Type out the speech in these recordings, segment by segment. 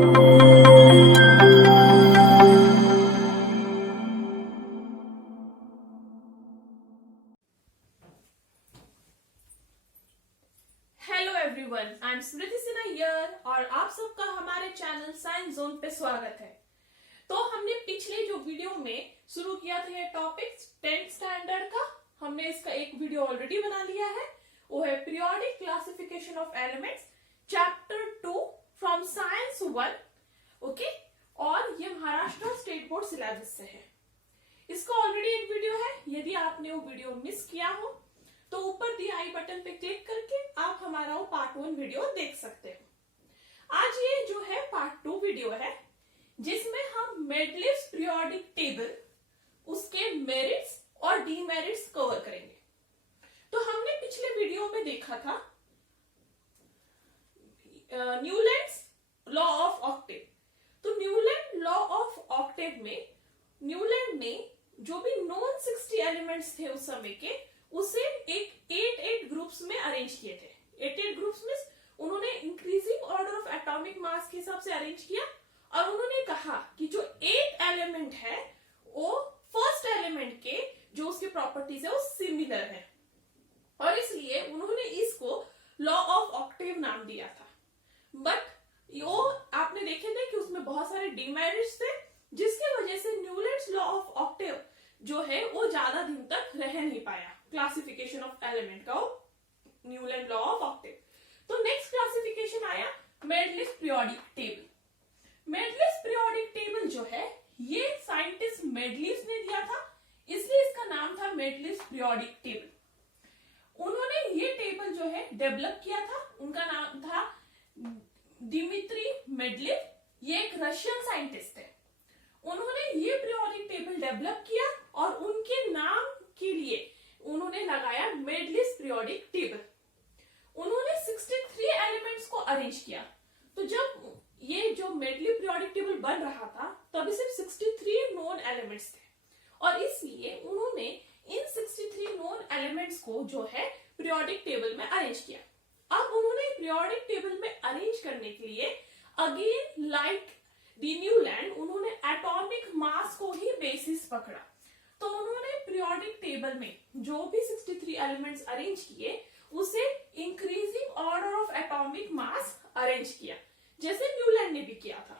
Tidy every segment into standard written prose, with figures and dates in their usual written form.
Hello everyone, I am Smriti Sinha here और आप सबका हमारे चैनल साइंस जोन पे स्वागत है। तो हमने पिछले जो वीडियो में शुरू किया था ये टॉपिक 10th स्टैंडर्ड का, हमने इसका एक वीडियो ऑलरेडी बना लिया है। वो है periodic classification of elements chapter 2 from science 1, okay. और ये महाराष्ट्र स्टेट बोर्ड सिलेबस से है। इसका ऑलरेडी एक वीडियो है, यदि आपने वो वीडियो मिस किया हो तो ऊपर दिए आई बटन पे क्लिक करके आप हमारा वो पार्ट 1 वीडियो देख सकते हो। आज ये जो है पार्ट 2 वीडियो है, जिसमें हम मेडलिफ्स पीरियोडिक टेबल, उसके मेरिट्स और डीमेरिट्स कवर करेंगे। तो हमने पिछले वीडियो में देखा था न्यूलैंड्स लॉ ऑफ ऑक्टेव। तो न्यूलैंड लॉ ऑफ ऑक्टेव में न्यूलैंड ने जो भी नॉन 60 एलिमेंट्स थे उस समय के, उसे एक 8 ग्रुप्स में अरेंज किए थे। 8 ग्रुप्स में उन्होंने increasing order of atomic mass के हिसाब से अरेंज किया और उन्होंने कहा कि जो 8 एलिमेंट है वो फर्स्ट एलिमेंट के जो उसके प्रॉपर्टीज है वो सिमिलर है, और इसलिए उन्होंने इसको लॉ ऑफ ऑक्टेव नाम दिया था। बट यो आपने देखे थे कि उसमें बहुत सारे डीमेरिट्स थे, जिसकी वजह से न्यूलैंड्स लॉ ऑफ ऑक्टेव जो है वो ज्यादा दिन तक रह नहीं पाया। क्लासिफिकेशन ऑफ एलिमेंट का न्यूलैंड लॉ ऑफ ऑक्टेव। तो नेक्स्ट क्लासिफिकेशन आया मेडलिफ्स पीरियोडिक टेबल। मेडलिफ्स पीरियोडिक टेबल जो है ये साइंटिस्ट मेडलिफ्स ने दिया था, इसलिए इसका नाम था मेडलिफ्स पीरियोडिक टेबल। उन्होंने ये टेबल जो है डेवलप किया था, उनका नाम था दिमित्री मेडलिफ। ये एक रशियन साइंटिस्ट है। उन्होंने ये पीरियोडिक टेबल डेवलप किया और उनके नाम के लिए उन्होंने लगाया मेडलिफ्स पीरियोडिक टेबल। उन्होंने 63 एलिमेंट्स को अरेंज किया। तो जब ये जो मेडलिफ्स पीरियोडिक टेबल बन रहा था तभी सिर्फ 63 नोन एलिमेंट्स थे, और इसलिए उन्होंने इन 63 नोन एलिमेंट्स को जो है पीरियोडिक टेबल में अरेंज किया। अब उन्होंने पीरियोडिक टेबल में अरेंज करने के लिए अगेन लाइक द न्यूलैंड उन्होंने एटॉमिक मास को ही बेसिस पकड़ा। तो उन्होंने पीरियोडिक टेबल में जो भी 63 एलिमेंट्स अरेंज किए उसे increasing order of atomic mass arrange किया, जैसे न्यूलैंड ने भी किया था।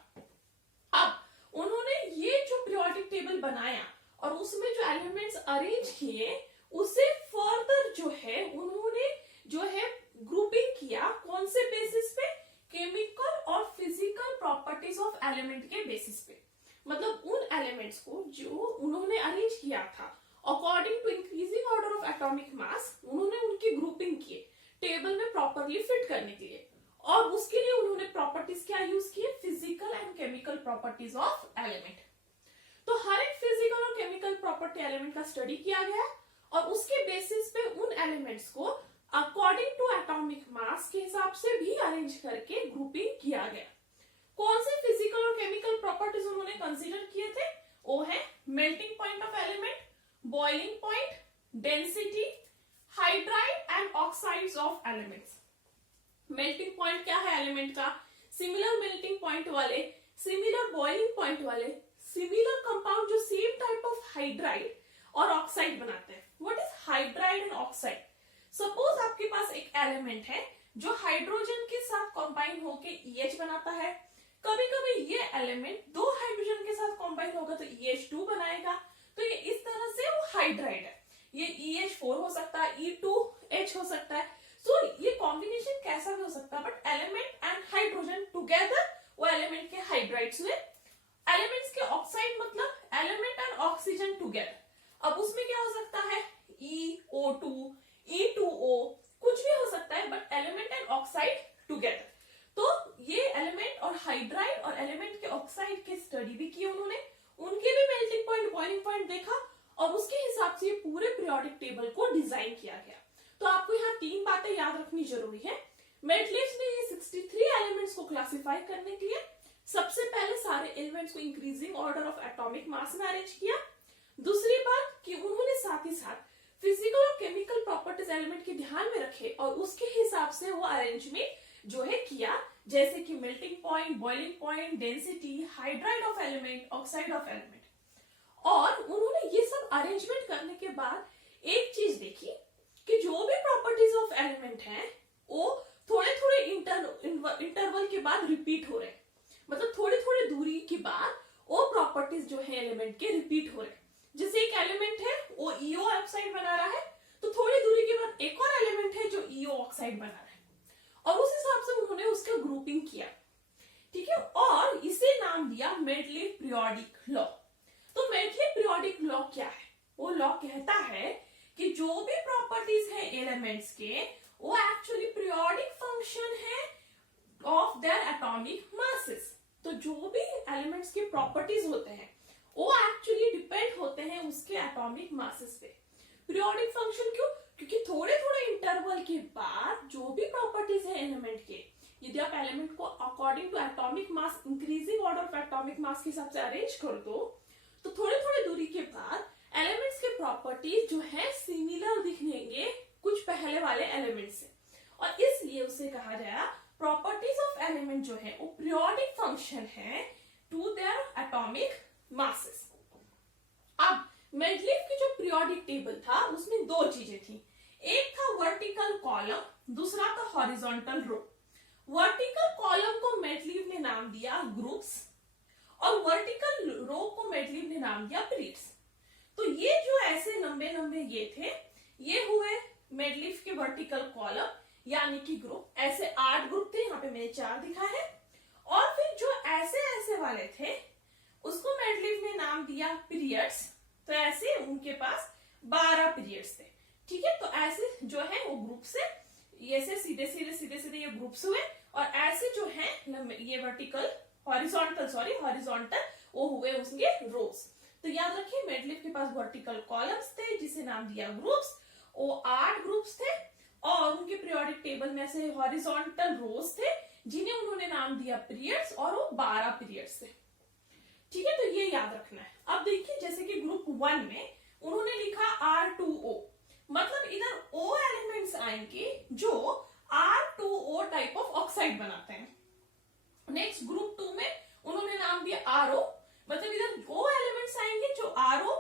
अब उन्होंने ये जो पीरियोडिक टेबल बनाया और उसमें जो एलिमेंट्स अरेंज किए उसे फर्दर जो है उन्होंने जो है ग्रुपिंग किया। कौन से बेसिस पे? केमिकल और फिजिकल प्रॉपर्टीज ऑफ एलिमेंट के बेसिस पे। मतलब उन एलिमेंट्स को जो उन्होंने अरेंज किया था according to increasing order of atomic mass, उन्होंने उनकी ग्रुपिंग किए टेबल में प्रॉपरली फिट करने के लिए, और उसके लिए उन्होंने प्रॉपर्टीज क्या यूज किए? Physical and chemical properties of element. तो हर एक फिजिकल और केमिकल प्रॉपर्टी एलिमेंट का स्टडी किया गया और उसके बेसिस पे उन एलिमेंट्स को अकॉर्डिंग टू एटॉमिक मास के हिसाब से भी अरेंज करके ग्रुपिंग किया गया। कौन से फिजिकल और केमिकल प्रॉपर्टीज उन्होंने कंसीडर किए थे? वो है melting point of element, boiling point, density, hydride and oxides of elements. Melting point क्या है एलिमेंट का? सिमिलर मेल्टिंग पॉइंट वाले, सिमिलर बॉइलिंग पॉइंट वाले, सिमिलर कंपाउंड जो सेम टाइप ऑफ हाइड्राइड और ऑक्साइड बनाते हैं। What is hydride and oxide? Suppose आपके पास एक एलिमेंट है जो हाइड्रोजन के साथ कंबाइन होकर EH बनाता है। कभी कभी ये एलिमेंट दो हाइड्रोजन के साथ कंबाइन होगा तो EH2 बनाएगा। तो ये इस तरह से वो हाइड्राइड है। ये EH4 हो सकता है, E2H हो सकता है। सो ये कॉम्बिनेशन कैसा भी हो सकता है, but element and hydrogen together वो एलिमेंट के हाइड्राइड्स हुए। एलिमेंट्स के ऑक्साइड मतलब एलिमेंट एंड ऑक्सीजन टुगेदर। अब उसमें क्या हो सकता है? EO2, E2O, कुछ भी हो सकता है, but element and oxide together. तो ये एलिमेंट और हाइड्राइड और एलिमेंट के ऑक्साइड के स्टडी भी किए उन्होंने, उनके भी मेल्टिंग पॉइंट, बॉइलिंग पॉइंट देखा, और उसके हिसाब से पूरे पीरियोडिक टेबल को डिजाइन किया गया। तो आपको यहाँ 3 बातें याद रखनी जरूरी है। मेडलिफ्स ने ये 63 एलिमेंट्स को क्लासिफाई करने के लिए सबसे पहले सारे एलिमेंट्स को इंक्रीजिंग ऑर्डर ऑफ एटॉमिक मास में अरेंज किया। दूसरी बात कि उन्होंने साथ ही साथ फिजिकल और केमिकल प्रॉपर्टीज एलिमेंट के ध्यान में रखे और उसके हिसाब से वो अरेंजमेंट जो है किया, जैसे कि melting point, boiling point, density, hydride of element, oxide of element. और उन्होंने ये सब अरेंजमेंट करने के बाद एक चीज देखी कि जो भी प्रॉपर्टीज ऑफ एलिमेंट हैं वो थोड़े थोड़े इंटरवल के बाद रिपीट हो रहे हैं, मतलब थोड़ी थोड़ी दूरी के बाद वो प्रॉपर्टीज जो है एलिमेंट के रिपीट हो रहे हैं। जैसे एक एलिमेंट है वो ईओ ऑक्साइड बना रहा है, तो थोड़ी दूरी के बाद एक और एलिमेंट है जो ईओ ऑक्साइड बना रहा है, और उस हिसाब से उन्होंने उसका ग्रुपिंग किया, ठीक है, और इसे नाम दिया मेडलीफ पीरियोडिक लॉ। तो मेडलीफ पीरियोडिक लॉ क्या है? वो लॉ कहता है कि जो भी प्रॉपर्टीज है एलिमेंट्स के वो एक्चुअली पीरियोडिक फंक्शन है ऑफ देयर एटॉमिक मासेस। तो जो भी एलिमेंट्स के प्रॉपर्टीज होते हैं वो एक्चुअली डिपेंड होते हैं उसके एटॉमिक मासेस पे। पीरियोडिक फंक्शन क्यों? क्योंकि थोड़े थोड़े इंटरवल के बाद जो भी प्रॉपर्टीज है एलिमेंट के, यदि आप एलिमेंट को according to atomic mass, increasing order of atomic mass के हिसाब से अरेंज कर दो, तो थोड़े थोड़े दूरी के बाद एलिमेंट्स के प्रॉपर्टीज जो है सिमिलर दिखेंगे कुछ पहले वाले एलिमेंट से, और इसलिए उसे कहा जाए प्रॉपर्टीज ऑफ एलिमेंट जो है वो पीरियोडिक फंक्शन है टू देयर एटॉमिक मासेस। अब मेडलीफ की जो पीरियोडिक टेबल था उसमें दो चीजें थी, एक था वर्टिकल कॉलम, दूसरा था हॉरिजॉन्टल रो। वर्टिकल कॉलम को मेडलीफ ने नाम दिया ग्रुप्स और वर्टिकल रो को मेडलीफ ने नाम दिया पीरियड्स। तो ये जो ऐसे लंबे लंबे ये थे, ये हुए मेडलीफ के वर्टिकल कॉलम यानी कि ग्रुप। ऐसे 8 ग्रुप थे, यहाँ पे मैंने 4 दिखा है। और फिर जो ऐसे ऐसे वाले थे उसको मेडलीफ ने नाम दिया पीरियड्स। तो ऐसे उनके पास 12 पीरियड्स थे, ठीक है। तो ऐसे जो है वो ग्रुप से ऐसे सीधे सीधे सीधे सीधे ये ग्रुप्स हुए, और ऐसे जो है ये वर्टिकल हॉरिजॉन्टल वो हुए उसके रोज। तो याद रखिए मेडलीफ के पास वर्टिकल कॉलम्स थे जिसे नाम दिया ग्रुप्स, वो 8 ग्रुप्स थे, और उनके पीरियोडिक टेबल में ऐसे हॉरिजॉन्टल रोज थे जिन्हें उन्होंने नाम दिया पीरियड्स, और वो 12 पीरियड्स थे, ठीक है। तो ये याद रखना है। अब देखिए जैसे कि ग्रुप 1 में उन्होंने लिखा R2O, मतलब इधर O एलिमेंट्स आएंगे जो R2O टाइप ऑफ ऑक्साइड बनाते हैं। नेक्स्ट ग्रुप 2 में उन्होंने नाम दिया RO, मतलब इधर O एलिमेंट्स आएंगे जो RO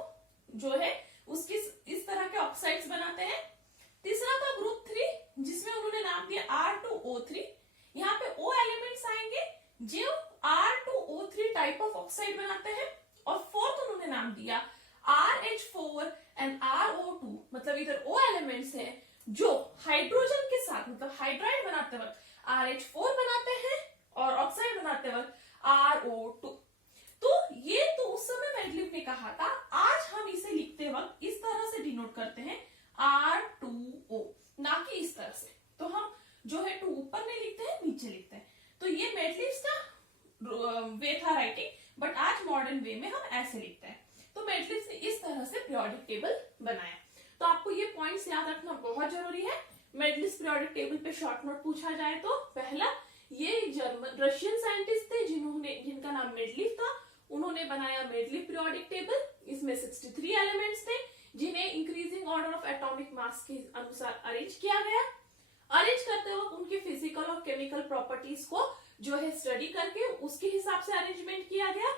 जो है उसके इस तरह के ऑक्साइड्स बनाते हैं। तीसरा था ग्रुप 3 जिसमें उन्होंने नाम दिया R2O3, यहाँ पे O एलिमेंट्स आएंगे जो R2O3 टाइप ऑफ ऑक्साइड बनाते हैं। और फोर्थ उन्होंने नाम दिया RH4 एंड RO2, मतलब इधर O एलिमेंट्स हैं जो हाइड्रोजन के साथ मतलब हाइड्राइड बनाते वक्त RH4 बनाते हैं और ऑक्साइड बनाते वक्त RO2। तो ये तो उस समय मेडलीफ ने कहा था, आज हम इसे लिखते वक्त इस तरह से डिनोट करते हैं R2O, ना कि इस तरह से। तो हम जो है 2 ऊपर नहीं लिखते हैं, नीचे लिखते हैं। तो ये मेडलीफ का वे था राइटिंग, बट आज मॉडर्न वे में हम ऐसे लिखते हैं। तो मेडलीफ ने इस तरह से पीरियोडिक टेबल बनाया। तो आपको ये पॉइंट्स याद रखना बहुत जरूरी है। मेडलीफ पीरियोडिक टेबल पे शॉर्ट नोट पूछा जाए तो पहला, ये जर्मन रशियन साइंटिस्ट थे जिनका नाम मेडलीफ था, उन्होंने बनाया मेडलीफ पीरियोडिक टेबल। इसमें 63 एलिमेंट्स थे जिन्हें increasing order of atomic mass के अनुसार अरेंज किया गया। अरेंज करते वक्त उनके फिजिकल और केमिकल प्रॉपर्टीज को जो है स्टडी करके उसके हिसाब से अरेंजमेंट किया गया।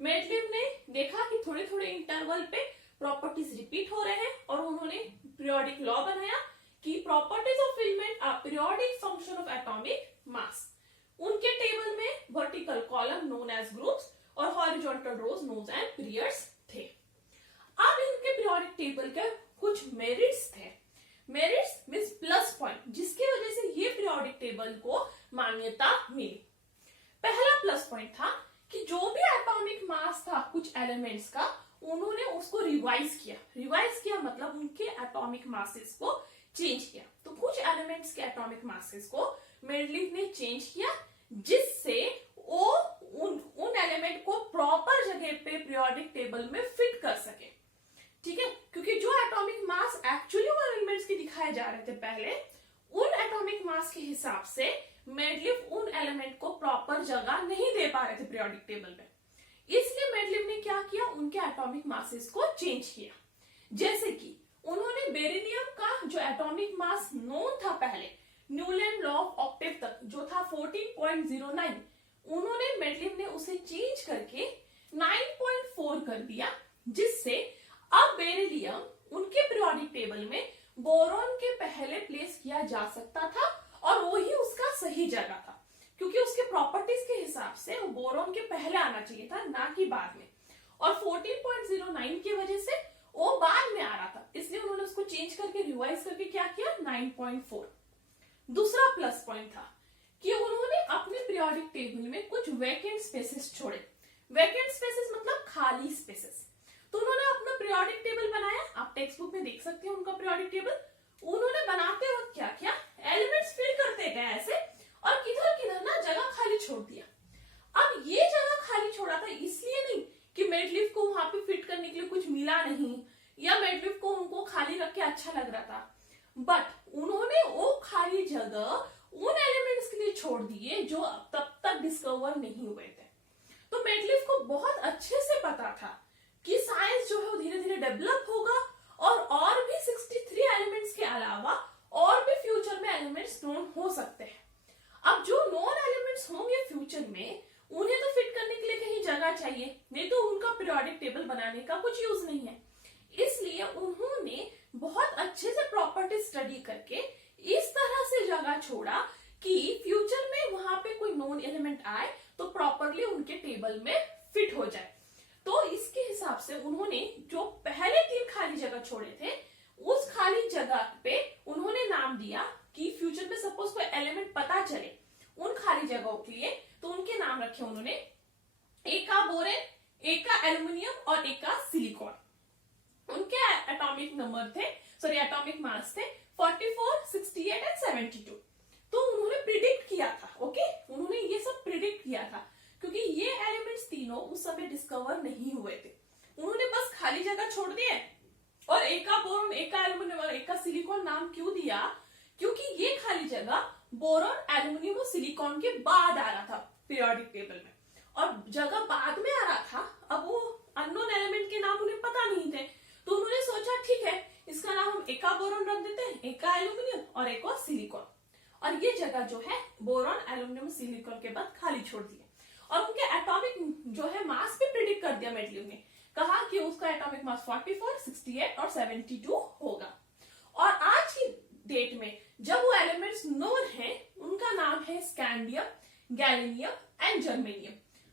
मेडलीफ ने देखा कि थोड़े थोड़े इंटरवल पे प्रॉपर्टीज रिपीट हो रहे हैं, और उन्होंने पीरियोडिक लॉ बनाया कि properties of element are periodic function of atomic mass. उनके टेबल में vertical column known as groups और horizontal rows known as periods थे। अब इनके पीरियोडिक टेबल के कुछ मेरिट्स थे। मेरिट्स मींस प्लस पॉइंट, जिसकी वजह से ये पीरियोडिक टेबल को मान्यता मिली। पहला प्लस पॉइंट था कि जो भी एटॉमिक मास था कुछ एलिमेंट्स का, उन्होंने उसको रिवाइज किया। रिवाइज किया मतलब उनके एटॉमिक मासेस को चेंज किया। तो कुछ एलिमेंट्स के एटॉमिक मासेस को मेडलीफ ने चेंज किया, जिससे वो उन एलिमेंट को प्रॉपर जगह पे पीरियोडिक टेबल में फिट कर सके, ठीक है। क्योंकि जो एटॉमिक मास एक्चुअली वो एलिमेंट्स के दिखाए जा रहे थे पहले, उन एटॉमिक मास के हिसाब से मेडलीफ उन एलिमेंट को प्रॉपर जगह नहीं दे पा रहे थे पीरियोडिक टेबल में। इसलिए मेडलीफ ने क्या किया, उनके एटॉमिक मासेस को चेंज किया। जैसे कि उन्होंने बेरिलियम का जो एटॉमिक मास नोन था पहले न्यूलैंड लॉ ऑफ ऑक्टेव तक जो था 14.09, उन्होंने मेडलिव ने उसे चेंज करके 9.4 कर दिया, जिससे अब बेरिलियम उनके पीरियोडिक टेबल में बोरॉन के पहले प्लेस किया जा सकता था और वही उसका सही जगह था, क्योंकि उसके प्रॉपर्टीज के हिसाब से वो बोरॉन के पहले आना चाहिए था, ना कि बाद में। और 14.09 की वजह से वो बाद में आ रहा था, इसलिए उन्होंने उसको चेंज करके रिवाइज करके क्या किया, 9.4। दूसरा प्लस पॉइंट था कि उन्होंने अपने पीरियोडिक टेबल में कुछ वैकेंट स्पेसेस छोड़े। वैकेंट स्पेसेस मतलब खाली स्पेसेस। तो उन्होंने अपना पीरियोडिक टेबल बनाया, आप टेक्स्ट बुक में देख सकते हैं उनका पीरियोडिक टेबल। उन्होंने बनाते वक्त क्या किया, एलिमेंट्स फिल करते गए ऐसे, और किधर किधर ना जगह खाली छोड़ दिया। अब ये जगह खाली छोड़ा था इसलिए नहीं कि मेडलिव को वहां पे फिट करने के लिए कुछ मिला नहीं, या मेडलिव को उनको खाली रख के अच्छा लग रहा था, बट उन्होंने वो खाली जगह उन एलिमेंट्स के लिए छोड़ दिए जो तब तक डिस्कवर नहीं हुए थे। तो मेडलिव को बहुत अच्छे से पता था कि साइंस जो है वो धीरे धीरे डेवलप होगा और भी 63 एलिमेंट्स के अलावा और भी फ्यूचर में एलिमेंट्स नोन हो सकते हैं। अब जो नॉन एलिमेंट्स होंगे फ्यूचर में, उन्हें तो फिट करने के लिए कहीं जगह चाहिए, नहीं तो उनका पीरियोडिक टेबल बनाने का कुछ यूज नहीं है। इसलिए उन्होंने बहुत अच्छे से प्रॉपर्टी स्टडी करके इस तरह से जगह छोड़ा कि फ्यूचर में वहां पे कोई नॉन एलिमेंट आए तो प्रॉपरली उनके टेबल में फिट हो जाए। तो इसके हिसाब से उन्होंने जो पहले 3 खाली जगह छोड़े थे, उस खाली जगह पे उन्होंने नाम दिया कि फ्यूचर में सपोज कोई एलिमेंट पता चले उन खाली जगहों के लिए, तो उनके नाम रखे उन्होंने, एक का बोरेन, एक का एल्युमिनियम और एक का सिलिकॉन। उनके एटॉमिक नंबर थे, सॉरी एटॉमिक मास थे 44, 68 एंड 72। तो उन्होंने प्रिडिक्ट किया था, ओके, उन्होंने ये सब प्रिडिक्ट किया था, क्योंकि ये एलिमेंट्स तीनों उस समय डिस्कवर नहीं हुए थे। उन्होंने बस खाली जगह छोड़ दिए, और एक का बोरॉन, एक का एल्युमिनियम और एक का सिलिकॉन नाम क्यों दिया, क्योंकि ये खाली जगह बोरॉन, एल्युमिनियम और सिलिकॉन के बाद आ रहा था पीरियोडिक टेबल में, और जगह बाद में आ रहा था। अब वो अननोन एलिमेंट के नाम उन्हें पता नहीं थे, तो उन्होंने सोचा ठीक है, इसका नाम हम एक का बोरॉन रख देते हैं, एक का एल्युमिनियम और एक और सिलिकॉन, और ये जगह जो है बोरॉन, एल्युमिनियम, सिलिकॉन के बाद खाली छोड़ दी। और उनके एटॉमिक जो है मास भी प्रिडिक्ट कर दिया मेडलिव ने, कहा कि उसका एटॉमिक मास 44, 68 और 72 होगा। और आज की डेट में जब वो एलिमेंट्स नोन हैं, उनका नाम है स्कैंडियम, गैलेनियम एंड जर्मेनियम।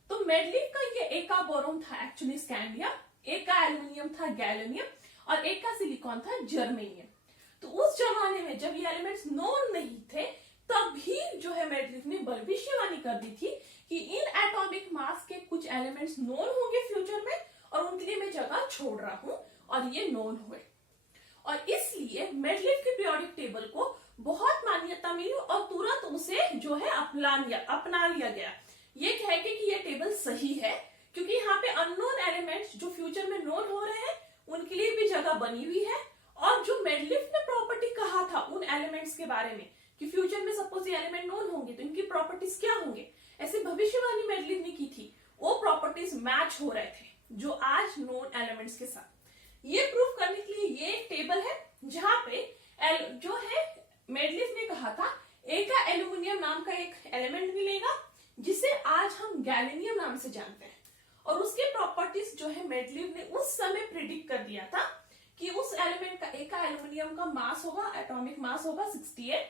तो मेडलिव का ये एक का बोरॉन था एक्चुअली स्कैंडियम, एक का एल्युमिनियम था गैलेनियम और एक का सिलिकॉन था जर्मेनियम। तो उस जमाने में जब ये एलिमेंट्स नोन नहीं थे, तभी जो है मेडलिव ने भविष्यवाणी कर दी थी कि इन एटॉमिक मास के कुछ एलिमेंट्स नोन होंगे फ्यूचर में, और उनके लिए मैं जगह छोड़ रहा हूं, और ये नोन हुए। और इसलिए मेडलिव के पीरियोडिक टेबल को बहुत मान्यता मिली और तुरंत उसे जो है अपना लिया गया, ये कह के कि ये टेबल सही है, क्योंकि यहाँ पे अननोन एलिमेंट्स जो फ्यूचर में नोन हो रहे हैं उनके लिए भी जगह बनी हुई है। और जो मेडलिव ने प्रॉपर्टी कहा था उन एलिमेंट्स के बारे में कि फ्यूचर में सपोज ये एलिमेंट नोन होंगे तो इनकी प्रॉपर्टीज क्या होंगे, ऐसे भविष्यवाणी मेडलिव ने की थी, वो प्रॉपर्टीज मैच हो रहे थे जो आज नोन एलिमेंट्स के साथ। ये प्रूफ करने के लिए ये एक टेबल है जहां पे जो है मेडलिव ने कहा था एक का एल्युमिनियम नाम का एक एलिमेंट मिलेगा, जिसे आज हम गैलेनियम नाम से जानते हैं, और उसके प्रॉपर्टीज जो है मेडलिव ने उस समय प्रिडिक्ट कर दिया था कि उस एलिमेंट का एक का एल्युमिनियम का मास होगा, एटॉमिक मास होगा 68,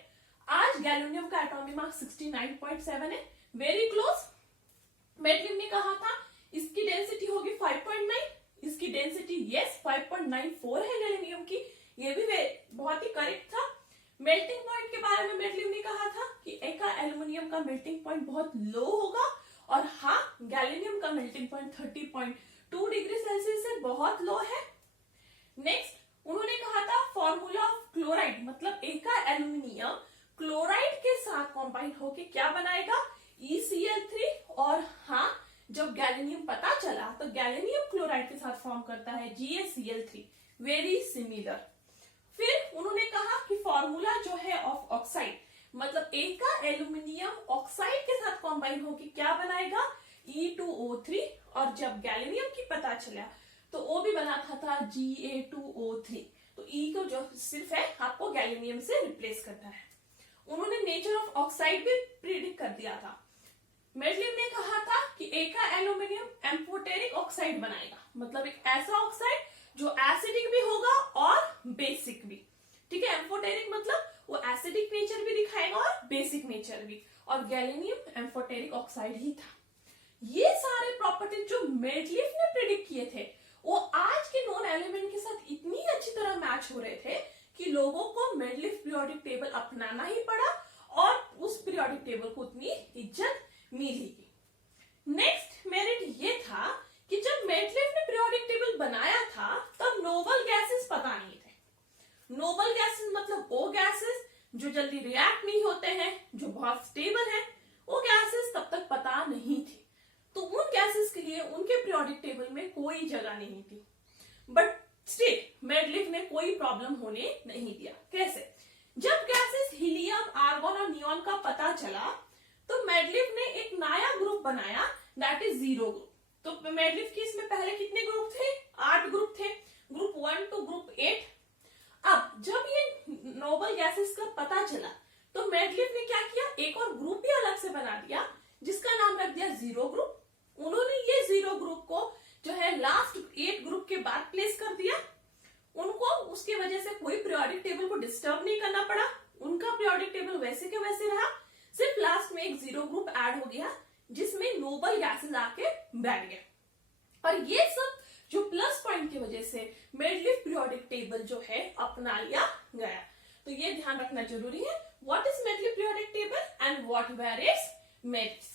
आज गैलेनियम का एटॉमिक मास 69.7 है, वेरी क्लोज। मेडलिव ने कहा था इसकी डेंसिटी होगी 5.9, इसकी डेंसिटी यस 5.94 है गैलेनियम की, ये भी बहुत ही करेक्ट था। मेल्टिंग पॉइंट के बारे में मेडलिव ने कहा था कि एक का एल्युमिनियम का मेल्टिंग पॉइंट बहुत लो होगा, और हाँ गैलेनियम का मेल्टिंग पॉइंट 30.2 डिग्री सेल्सियस से बहुत लो है। नेक्स्ट उन्होंने कहा था फॉर्मूला ऑफ क्लोराइड, मतलब एक का एल्युमिनियम क्लोराइड के साथ कॉम्बाइन होके क्या बनाएगा, ECl3, और हाँ जब गैलेनियम पता चला तो गैलेनियम क्लोराइड के साथ फॉर्म करता है GaCl3, वेरी सिमिलर। फिर उन्होंने कहा कि फॉर्मूला जो है ऑफ ऑक्साइड, मतलब एक का एल्युमिनियम ऑक्साइड के साथ कॉम्बाइन होके क्या बनाएगा, E2O3, और जब गैलेनियम की पता चला तो वो भी बना था Ga2O3, तो E को जो सिर्फ है आपको गैलेनियम से रिप्लेस करना है। उन्होंने नेचर ऑफ ऑक्साइड भी प्रिडिक्ट कर दिया था। मेडलिव ने कहा था कि एक एल्यूमिनियम एम्फोटेरिक ऑक्साइड बनाएगा, मतलब एक ऐसा ऑक्साइड जो एसिडिक भी होगा और बेसिक भी। ठीक है, एम्फोटेरिक मतलब वो एसिडिक नेचर भी दिखाएगा और बेसिक नेचर भी, और गैलेनियम एम्फोटेरिक ऑक्साइड ही था। ये सारे प्रॉपर्टीज जो मेडलिव ने प्रिडिक्ट किए थे वो आज के नॉन एलिमेंट के साथ इतनी अच्छी तरह मैच हो रहे थे कि लोगों को मेडलिव पीरियोडिक टेबल अपनाना ही पड़ा और उस पीरियोडिक टेबल को उतनी इज्जत मिली। नेक्स्ट मेरिट ये था कि जब मेडलिव ने पीरियोडिक टेबल बनाया था तब नोबल गैसेस पता नहीं थे। नोबल गैसेस मतलब वो गैसेस जो जल्दी रिएक्ट नहीं होते हैं, जो बहुत स्टेबल है, वो गैसेस तब तक पता नहीं थी। तो उन गैसेस के लिए उनके पीरियोडिक टेबल में कोई जगह नहीं थी। बट स्टिल मेडलिव ने कोई प्रॉब्लम होने नहीं दिया। कैसे? जब गैसेस हीलियम, आर्गन और नियॉन का पता चला तो मेडलिव ने एक नया ग्रुप बनाया, दैट इज जीरो ग्रुप। तो मेडलिव की इसमें पहले कितने ग्रुप थे? 8 ग्रुप थे, ग्रुप 1 टू ग्रुप 8। अब जब ये नोबल गैसेस का पता चला तो मेडलिव ने क्या किया, एक और ग्रुप भी अलग से बना दिया जिसका नाम रख दिया जीरो ग्रुप। उन्होंने ये जीरो ग्रुप को जो है लास्ट 8 ग्रुप के बाद प्लेस कर दिया। उनको उसकी वजह से कोई पीरियोडिक टेबल को डिस्टर्ब नहीं करना पड़ा, उनका पीरियोडिक टेबल वैसे के वैसे रहा। सिर्फ लास्ट में एक जीरो ग्रुप ऐड हो गया जिसमें नोबल गैसेस आके बैठ गए। और ये सब जो प्लस पॉइंट की वजह से मेडलिव पीरियोडिक टेबल जो है अपना लिया गया। तो ये ध्यान रखना जरूरी है, what is Mendeleev periodic table and what were its merits.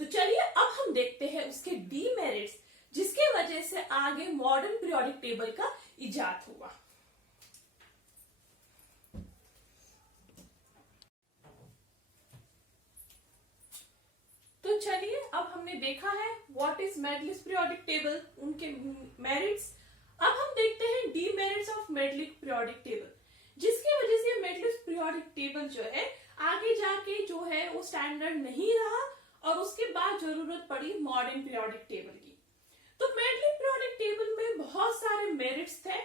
तो चलिए अब हम देखते हैं उसके डीमेरिट्स जिसके वजह से आगे मॉडर्न पीरियोडिक टेबल का इजाद हुआ। तो चलिए अब हमने देखा है what is Mendeleev periodic table, उनके मेरिट्स। अब हम देखते हैं डीमेरिट्स ऑफ मेडलिव पीरियोडिक टेबल, जिसकी वजह से मेडलिव पीरियोडिक टेबल जो है आगे जाके जो है वो स्टैंडर्ड नहीं रहा और उसके बाद जरूरत पड़ी मॉडर्न पीरियोडिक टेबल की। तो मेडलिव पीरियोडिक टेबल में बहुत सारे मेरिट्स थे,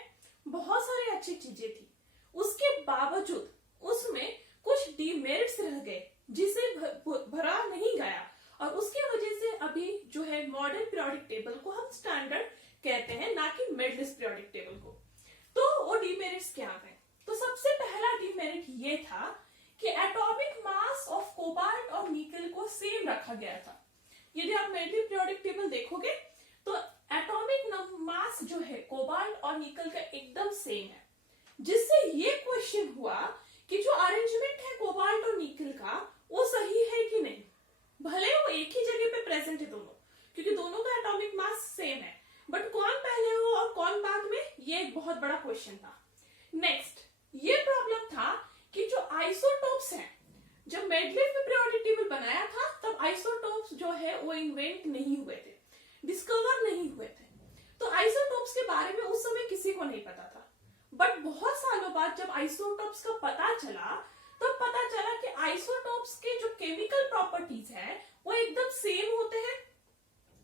बहुत सारी अच्छी चीजें थी, उसके बावजूद उसमें कुछ डीमेरिट्स रह गए जिसे भरा नहीं गया, और उसकी वजह से अभी जो है मॉडर्न पीरियोडिक टेबल को हम स्टैंडर्ड कहते हैं, ना कि मेडलिव पीरियोडिक टेबल को। तो वो डीमेरिट्स क्या है? तो सबसे पहला डीमेरिट ये था कि एटॉमिक मास ऑफ कोबाल्ट और निकल को सेम रखा गया था। यदि आप मेडलिव पीरियोडिक टेबल देखोगे तो एटॉमिक मास जो है कोबाल्ट और निकल का एकदम सेम है, जिससे ये क्वेश्चन हुआ कि जो अरेंजमेंट है कोबाल्ट और निकल का वो सही है कि नहीं। भले वो एक ही जगह पे प्रेजेंट है दोनों, क्योंकि दोनों का एटॉमिक मास सेम है, बट कौन पहले हो और कौन बाद में, ये एक बहुत बड़ा क्वेश्चन था। नेक्स्ट ये प्रॉब्लम था कि जो आइसोटोप्स हैं, जब मेडलिव ने पीरियोडिक टेबल बनाया था तब आइसोटोप्स जो है वो इन्वेंट नहीं हुए थे, डिस्कवर नहीं हुए थे। तो आइसोटोप्स के बारे में उस समय किसी को नहीं पता था। बट बहुत सालों बाद जब आइसोटोप्स का पता चला तब पता चला कि आइसोटोप्स के जो केमिकल प्रॉपर्टीज हैं वो एकदम सेम होते हैं,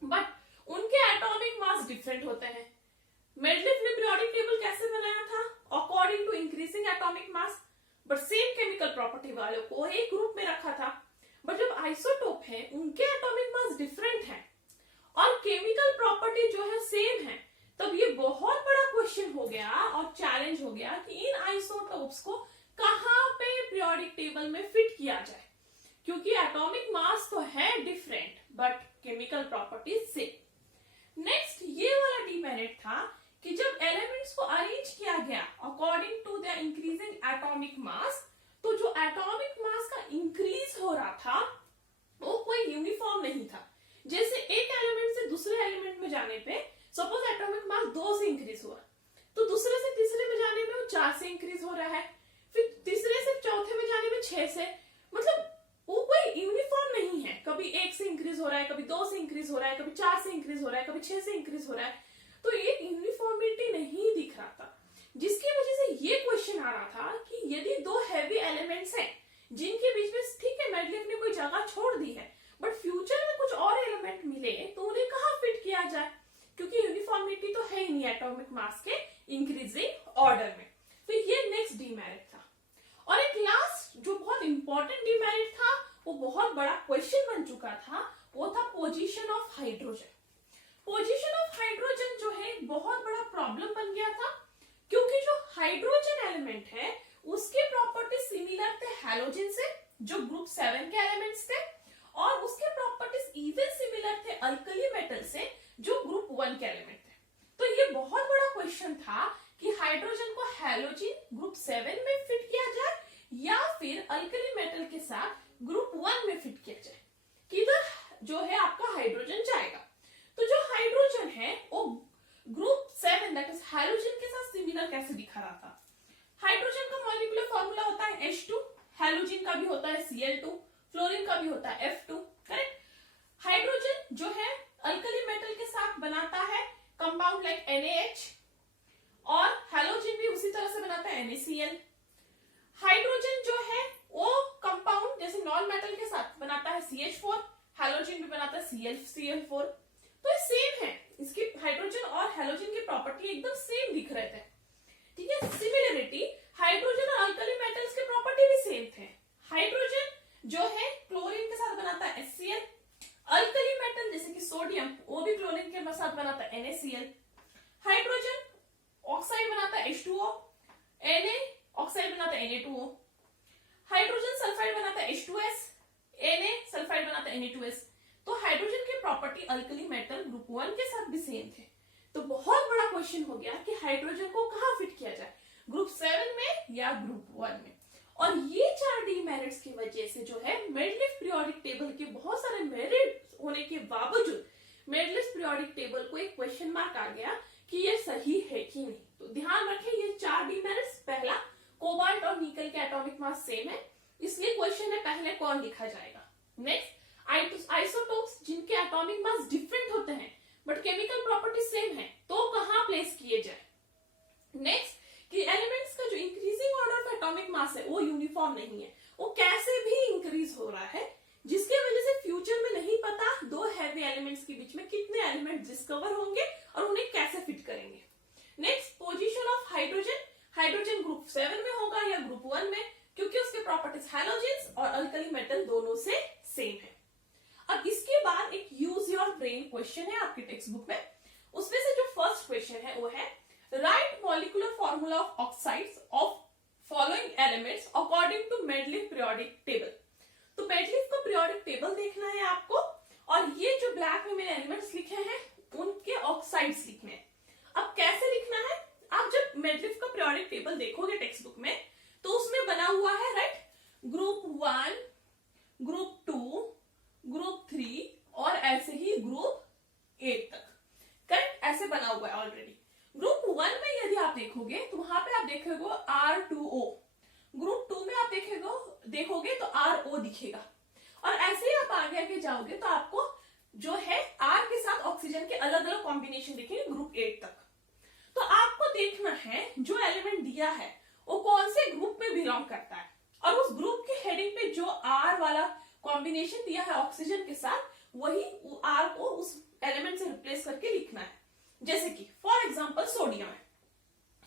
बट उनके एटॉमिक मास डिफरेंट होते हैं। मेडलिव ने पीरियोडिक टेबल कैसे बनाया था? According to increasing atomic mass, but same chemical property वालों को एक ग्रुप में रखा था। बट जब आइसोटोप है उनके एटॉमिक मास डिफरेंट है और केमिकल प्रॉपर्टी जो है सेम है, तब ये बहुत बड़ा क्वेश्चन हो गया और चैलेंज हो गया कि इन आइसोटोप्स को कहां पे पीरियोडिक टेबल में फिट किया जाए, क्योंकि एटॉमिक मास तो है different but chemical properties same. Next ये वाला डीमेरिट था कि जब एलिमेंट्स को अरेंज किया गया according to the increasing atomic mass, तो जो एटॉमिक मास का इंक्रीज हो रहा था वो कोई यूनिफॉर्म नहीं था। जैसे एक एलिमेंट से दूसरे एलिमेंट में जाने पे सपोज एटॉमिक मास 2 से इंक्रीज हुआ, तो दूसरे से तीसरे में जाने में वो 4 से इंक्रीज हो रहा है, फिर तीसरे से चौथे में जाने में 6 से, मतलब वो कोई यूनिफॉर्म नहीं है। कभी 1 से इंक्रीज हो रहा है, कभी 2 से इंक्रीज हो रहा है, कभी 4 से इंक्रीज हो रहा है, कभी 6 से इंक्रीज हो रहा है। तो एक यूनिफॉर्मिटी नहीं दिख रहा था, जिसकी वजह से ये क्वेश्चन आ रहा था कि यदि 2 हैवी एलिमेंट्स हैं जिनके बीच में ठीक है मेडलिव ने कोई जगह छोड़ दी है, बट फ्यूचर में कुछ और एलिमेंट मिले तो उन्हें कहां फिट किया जाए, क्योंकि यूनिफॉर्मिटी तो है ही नहीं एटॉमिक मास के इंक्रीजिंग ऑर्डर में। तो ये नेक्स्ट डीमेरिट था। और एक लास्ट जो जो बहुत इंपॉर्टेंट डिमेरिट था, वो बहुत बड़ा क्वेश्चन बन चुका था, वो था position of hydrogen. Position of hydrogen जो है बहुत बड़ा प्रॉब्लम बन गया था, क्योंकि जो हाइड्रोजन एलिमेंट है उसके प्रॉपर्टी सिमिलर थे हैलोजन से, जो ग्रुप 7 के एलिमेंट्स थे, और उसके प्रॉपर्टीज इवन सिमिलर थे अल्कली मेटल से, जो ग्रुप 1 के एलिमेंट थे। तो ये बहुत बड़ा क्वेश्चन था कि हाइड्रोजन को हैलोजन ग्रुप 7 में फिट किया जाए या फिर अल्कली मेटल के साथ ग्रुप 1 में फिट किया जाए, किधर जो है आपका हाइड्रोजन जाएगा। तो जो हाइड्रोजन है वो ग्रुप 7 दैट इज हैलोजन के साथ सिमिलर कैसे दिखा रहा था। हाइड्रोजन का मॉलिक्यूलर फॉर्मूला होता है H2, हैलोजन का भी होता है Cl2, फ्लोरीन का भी होता है F2, करेक्ट। हाइड्रोजन जो है अल्कली मेटल के साथ बनाता है कंपाउंड लाइक NaH, और हैलोजन भी उसी तरह से बनाता है NaCl। हाइड्रोजन जो है वो कंपाउंड जैसे नॉन मेटल के साथ बनाता है CH4, हैलोजन भी बनाता है Cl4। तो ये सेम है, इसकी हाइड्रोजन और हैलोजन की प्रॉपर्टी एकदम सेम दिख रहे थे, ठीक है। सिमिलरिटी, हाइड्रोजन और अल्कली मेटल्स के प्रॉपर्टी भी सेम थे। हाइड्रोजन जो है क्लोरीन के साथ बनाता है HCl, अल्कली मेटल जैसे कि सोडियम वो भी क्लोरीन के साथ बनाता है NaCl। हाइड्रोजन ऑक्साइड बनाता है H2O, Na ऑक्साइड बनाता है Na2O। हाइड्रोजन सल्फाइड बनाता है H2S, Na सल्फाइड बनाता है Na2S। तो हाइड्रोजन की प्रॉपर्टी अल्कली मेटल ग्रुप 1 के साथ भी सेम थे। तो बहुत बड़ा क्वेश्चन हो गया कि हाइड्रोजन को कहां फिट किया जाए, ग्रुप 7 में या ग्रुप 1 में। और ये 4 डीमेरिट्स की वजह से जो है मेडलिफ पीरियोडिक टेबल के बहुत सारे मेरिट होने के बावजूद मेडलिफ पीरियोडिक टेबल को एक क्वेश्चन मार्क आ गया कि ये सही है कि नहीं। तो ध्यान रखें ये 4 डीमेरिट्स, पहला कोबाल्ट और निकल के एटॉमिक मास सेम है, इसलिए क्वेश्चन है पहले कौन लिखा जाएगा। नेक्स्ट, आइसोटोप्स जिनके एटॉमिक मास डिफरेंट होते हैं बट केमिकल प्रॉपर्टी सेम है, तो कहां प्लेस किए जाए। नेक्स्ट, कि एलिमेंट्स का जो इंक्रीजिंग ऑर्डर ऑफ एटॉमिक मास है वो यूनिफॉर्म नहीं है, वो कैसे भी इंक्रीज हो रहा है, जिसके वजह से फ्यूचर में नहीं पता दो हैवी एलिमेंट्स के बीच में कितने एलिमेंट डिस्कवर होंगे और उन्हें कैसे फिट करेंगे। Next, position of hydrogen, hydrogen group 7 में होगा या ग्रुप 1 में, क्योंकि उसके प्रॉपर्टीज हैलोजेंस और अल्कली मेटल दोनों से सेम है। अब इसके बाद एक यूज योर ब्रेन क्वेश्चन है आपकी टेक्स्ट बुक में, उसमें से जो फर्स्ट क्वेश्चन है वो है write molecular formula of oxides of following elements according to Mendeleev periodic table. तो मेडलिफ का पीरियोडिक टेबल देखना है आपको, और ये जो ब्लैक में मैंने एलिमेंट्स लिखे हैं उनके ऑक्साइड्स लिखने हैं। अब कैसे लिखना है, आप जब मेडलिफ का पीरियोडिक टेबल देखोगे टेक्स्ट बुक में तो उसमें बना हुआ है राइट ग्रुप 1, ग्रुप 2, ग्रुप 3 और ऐसे ही ग्रुप 8 तक, करेक्ट, ऐसे बना हुआ है ऑलरेडी। ग्रुप 1 में यदि आप देखोगे तो वहां पे आप देखोगे R2O, ग्रुप 2 में आप देखोगे तो RO दिखेगा, और ऐसे ही आप आगे आगे जाओगे तो आपको जो है R के साथ ऑक्सीजन के अलग अलग कॉम्बिनेशन दिखेंगे ग्रुप 8 तक। तो आपको देखना है जो एलिमेंट दिया है वो कौन से ग्रुप में बिलोंग करता है, और उस ग्रुप के हेडिंग पे जो R वाला कॉम्बिनेशन दिया है ऑक्सीजन के साथ, वही R को उस एलिमेंट से रिप्लेस करके लिखना है। जैसे कि फॉर एग्जांपल सोडियम है,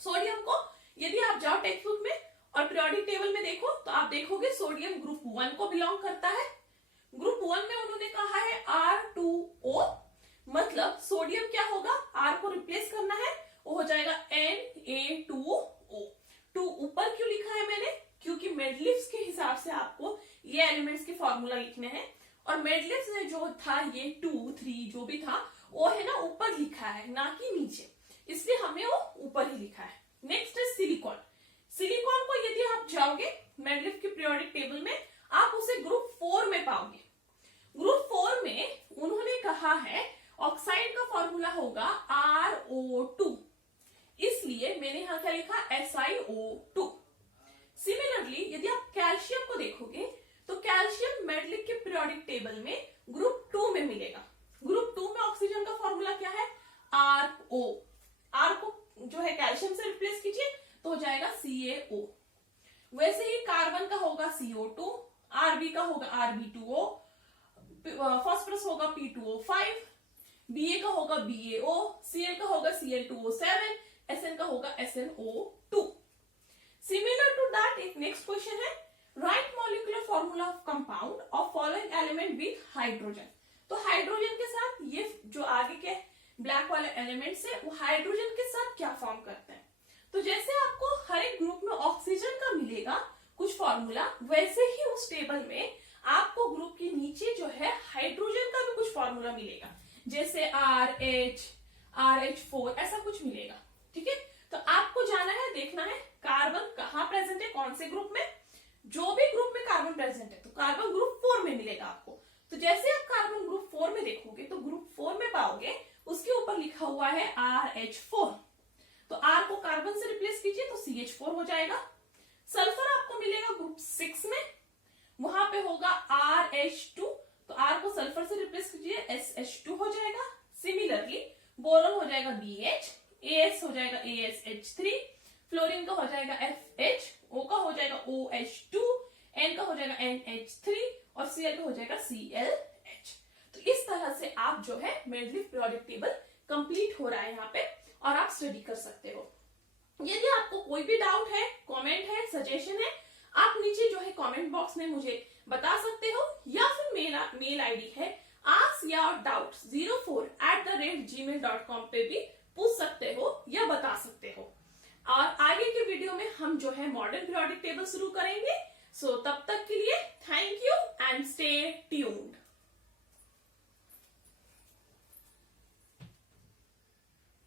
सोडियम को यदि आप जाओ टेक्स्ट बुक में और पीरियोडिक टेबल में देखो तो आप देखोगे सोडियम ग्रुप 1 को बिलोंग करता है। ग्रुप 1 में उन्होंने कहा है R2O, मतलब सोडियम क्या होगा, R को रिप्लेस करना है, वो हो जाएगा Na2O। 2 ऊपर क्यों लिखा है मैंने, क्योंकि मेडलिफ्स के हिसाब से आपको ये एलिमेंट्स के फॉर्मूला लिखने हैं, और मेडलिफ्स में जो था ये 2, 3 जो भी था वो है ना ऊपर लिखा है ना कि नीचे, इसलिए हमने वो ऊपर ही लिखा है। नेक्स्ट है सिलिकॉन, सिलिकॉन को यदि आप जाओगे मेडलिफ के पीरियोडिक टेबल में आप उसे ग्रुप 4 में पाओगे। ग्रुप 4 में उन्होंने कहा है ऑक्साइड का फॉर्मूला होगा RO2, इसलिए मैंने यहां क्या लिखा SiO2। सिमिलरली यदि आप कैल्शियम को देखोगे तो कैल्शियम मेडलिफ के पीरियोडिक टेबल में ग्रुप 2 में मिलेगा। ग्रुप 2 में ऑक्सीजन का फॉर्मूला क्या है RO, R को जो है कैल्शियम से रिप्लेस कीजिए तो हो जाएगा CaO। वैसे ही कार्बन का होगा CO2, Rb का होगा Rb2O, फास्फोरस होगा P2O5, Ba का होगा BaO, Cl का होगा Cl2O7, Sn का होगा SnO2। सिमिलर टू दैट एक नेक्स्ट क्वेश्चन है right formula of compound of following element with hydrogen. तो हाइड्रोजन के साथ ये जो आगे के ब्लैक वाले एलिमेंट्स है वो हाइड्रोजन के साथ क्या फॉर्म करते हैं। तो जैसे आपको हर एक ग्रुप में ऑक्सीजन का मिलेगा कुछ फॉर्मूला, वैसे ही उस टेबल में आपको ग्रुप के नीचे जो है हाइड्रोजन का भी कुछ फॉर्मूला मिलेगा, जैसे RH4 ऐसा कुछ मिलेगा। ठीक है, तो आपको जाना है, देखना है कार्बन कहाँ प्रेजेंट है, कौन से ग्रुप में। जो भी ग्रुप में कार्बन प्रेजेंट है तो कार्बन ग्रुप 4 में मिलेगा आपको। तो जैसे आप कार्बन ग्रुप 4 में देखोगे तो ग्रुप 4 में पाओगे उसके ऊपर लिखा हुआ है RH4। तो R को कार्बन से रिप्लेस कीजिए तो CH4 हो जाएगा। सल्फर आपको मिलेगा ग्रुप 6 में, वहां पे होगा RH2, तो R को सल्फर से रिप्लेस कीजिए SH2 हो जाएगा। सिमिलरली बोरोन हो जाएगा BH, AS हो जाएगा ASH3, फ्लोरीन का हो जाएगा FH, O का हो जाएगा OH2, N का हो जाएगा NH3 और Cl का हो जाएगा ClH। तो इस तरह से आप जो है मेंडलीव पीरियोडिक टेबल कंप्लीट हो रहा है यहाँ पे और आप स्टडी कर सकते हो। यदि आपको कोई भी डाउट है, कमेंट है, सजेशन है, आप नीचे जो है कमेंट बॉक्स में मुझे बता सकते हो, या फिर मेल आईडी है askyourdoubts04@gmail.com पे भी पूछ सकते हो या बता सकते हो। और आगे के वीडियो में हम जो है मॉडर्न पीरियोडिक टेबल शुरू करेंगे। सो तब तक के लिए thank you and stay tuned.